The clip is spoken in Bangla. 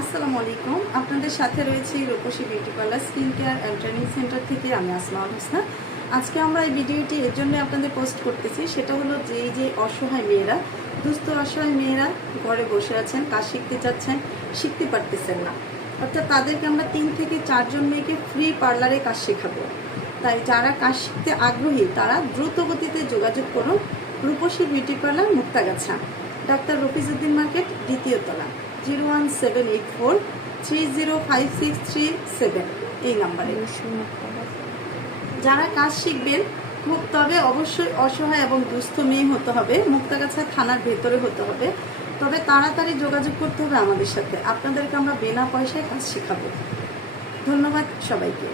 আসসালামু আলাইকুম। আপনাদের সাথে রয়েছে Rupsi beauty parlour skin care and training centre থেকে আমি আসমাউল হোসনা। আজকে আমরা এই ভিডিওটি এর জন্য আপনাদের পোস্ট করতেছি, সেটা হলো যে অসহায় মেয়েরা, দুস্থ অসহায় মেয়েরা ঘরে বসে আছেন, কাজ শিখতে চাচ্ছেন, শিখতে পারতেছেন না, অর্থাৎ তাদেরকে আমরা 3 থেকে 4 জন মেয়েকে ফ্রি পার্লারে কাজ শেখাবো। তাই যারা কাজ শিখতে আগ্রহী তারা দ্রুত গতিতে যোগাযোগ করুন রূপসী বিউটি পার্লার, মুক্তাগাছা, ডাক্তার রফিজউদ্দিন মার্কেট, দ্বিতীয় তলা, 01784305637 এই নাম্বারে। যারা কাজ শিখবেন তবে অবশ্যই অসহায় এবং দুস্থ মেয়ে হতে হবে, মুক্তাগাছা থানার ভেতরে হতে হবে, তবে তাড়াতাড়ি যোগাযোগ করতে হবে আমাদের সাথে। আপনাদেরকে আমরা বিনা পয়সায় কাজ শেখাবো। ধন্যবাদ সবাইকে।